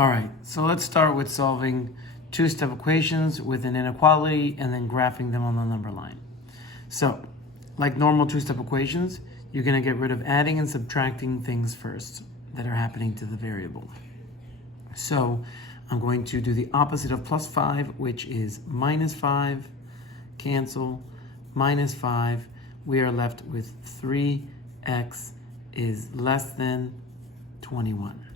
All right, so let's start with solving two-step equations with an inequality and then graphing them on the number line. So, like normal two-step equations, you're going to get rid of adding and subtracting things first that are happening to the variable. So, I'm going to do the opposite of plus 5, which is minus 5, cancel, minus 5. We are left with 3x is less than 21.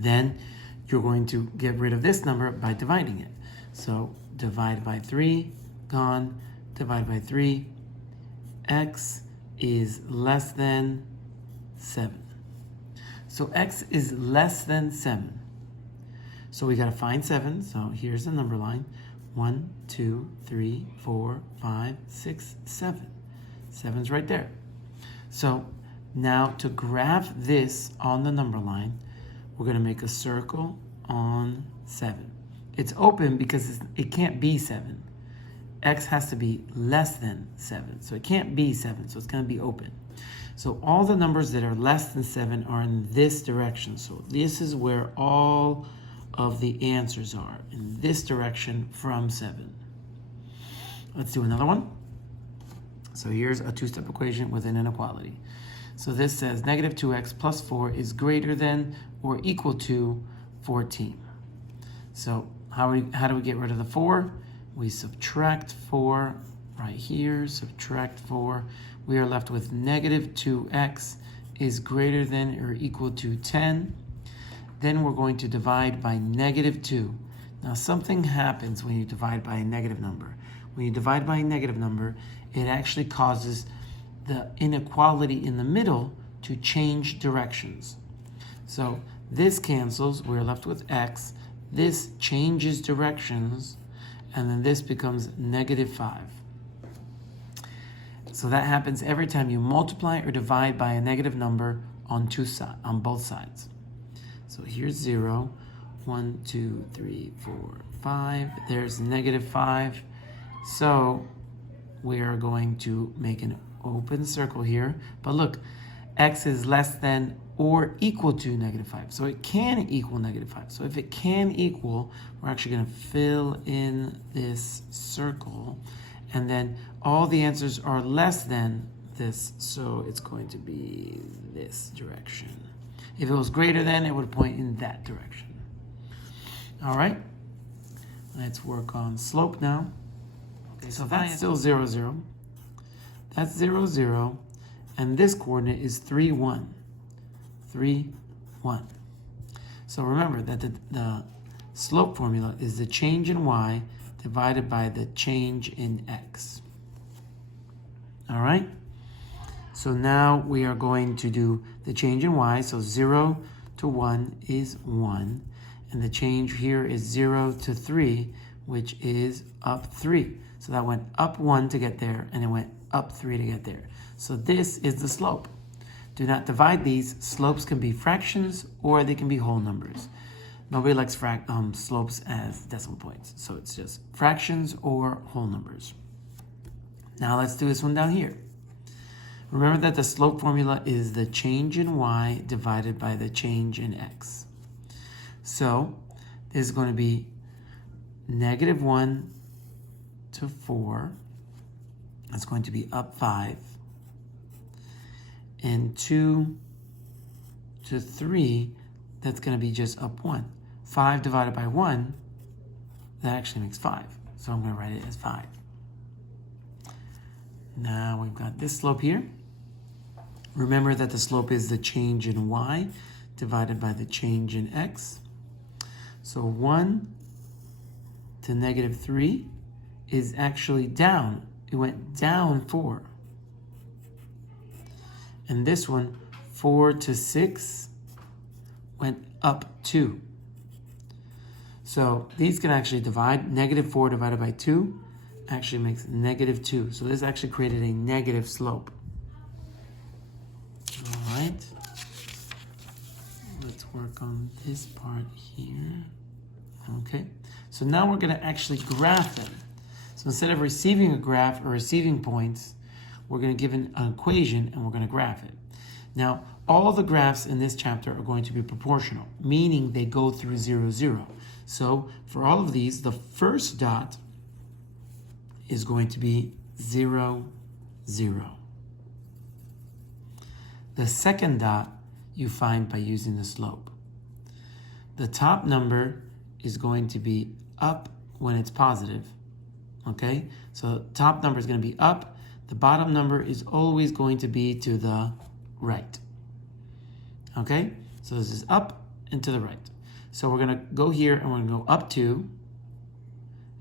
Then you're going to get rid of this number by dividing it. So divide by 3, gone, divide by 3, x is less than 7. So x is less than 7. So we got to find 7. So here's the number line. 1, 2, 3, 4, 5, 6, 7. 7's right there. So now to graph this on the number line, we're going to make a circle on 7. It's open because it can't be 7. X has to be less than 7. So it can't be 7, so it's going to be open. So all the numbers that are less than 7 are in this direction. So this is where all of the answers are, in this direction from 7. Let's do another one. So here's a two-step equation with an inequality. So this says negative 2x plus 4 is greater than or equal to 14. So how do we get rid of the 4? We subtract 4 right here, subtract 4. We are left with negative 2x is greater than or equal to 10. Then we're going to divide by negative 2. Now something happens when you divide by a negative number. When you divide by a negative number, it actually causes the inequality in the middle to change directions. So this cancels, we're left with x. This changes directions, and then this becomes negative 5. So that happens every time you multiply or divide by a negative number on both sides. So here's 0, 1, 2, 3, 4, 5. There's negative 5. So we are going to make an open circle here. But look, x is less than or equal to negative 5. So it can equal negative 5. So if it can equal, we're actually going to fill in this circle. And then all the answers are less than this. So it's going to be this direction. If it was greater than, it would point in that direction. All right. Let's work on slope now. Okay, so that's still 0, 0. That's 0, 0. And this coordinate is 3, 1. 3, 1. So remember that the slope formula is the change in y divided by the change in x. All right? So now we are going to do the change in y. So 0 to 1 is 1. And the change here is 0 to 3, which is up 3. So that went up 1 to get there, and it went up 3 to get there. So this is the slope. Do not divide these. Slopes can be fractions or they can be whole numbers. Nobody likes slopes as decimal points. So it's just fractions or whole numbers. Now let's do this one down here. Remember that the slope formula is the change in y divided by the change in x. So this is going to be negative 1 to 4. That's going to be up 5. And 2 to 3, that's going to be just up 1. 5 divided by 1, that actually makes 5. So I'm going to write it as 5. Now we've got this slope here. Remember that the slope is the change in y divided by the change in x. So 1 to negative 3 is actually down. It went down 4. And this one, 4 to 6, went up 2. So these can actually divide. Negative 4 divided by 2 actually makes negative 2. So this actually created a negative slope. All right. Let's work on this part here. Okay. So now we're going to actually graph them. So instead of receiving a graph or receiving points, we're going to give an equation and we're going to graph it. Now, all the graphs in this chapter are going to be proportional, meaning they go through 0, 0. So for all of these, the first dot is going to be 0, 0. The second dot you find by using the slope. The top number is going to be up when it's positive, okay? So top number is going to be up. The bottom number is always going to be to the right, okay? So this is up and to the right. So we're going to go here and we're going to go up 2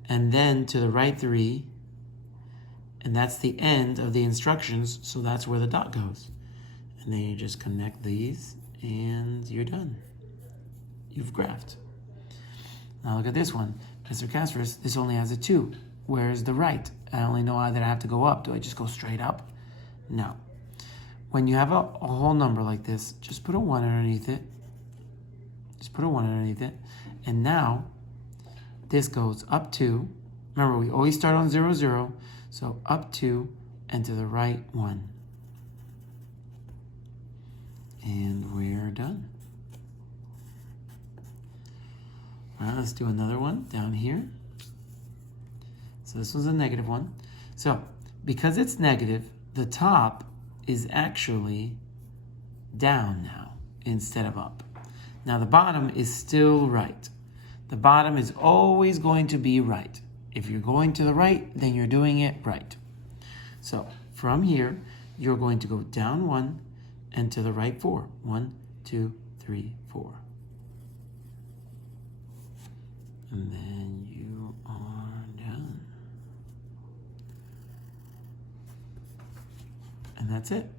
and then to the right 3, and that's the end of the instructions, so that's where the dot goes. And then you just connect these and you're done. You've graphed. Now look at this one. Mr. Castris, this only has a 2. Where's the right? I only know that I have to go up. Do I just go straight up? No. When you have a whole number like this, just put a 1 underneath it. Just put a 1 underneath it. And now, this goes up 2. Remember, we always start on 0, 0. So up 2 and to the right 1. And we're done. All right, let's do another one down here. So this one's a negative 1. So because it's negative, the top is actually down now instead of up. Now the bottom is still right. The bottom is always going to be right. If you're going to the right, then you're doing it right. So from here, you're going to go down 1 and to the right 4. 1, 2, 3, 4. And then you are done. And that's it.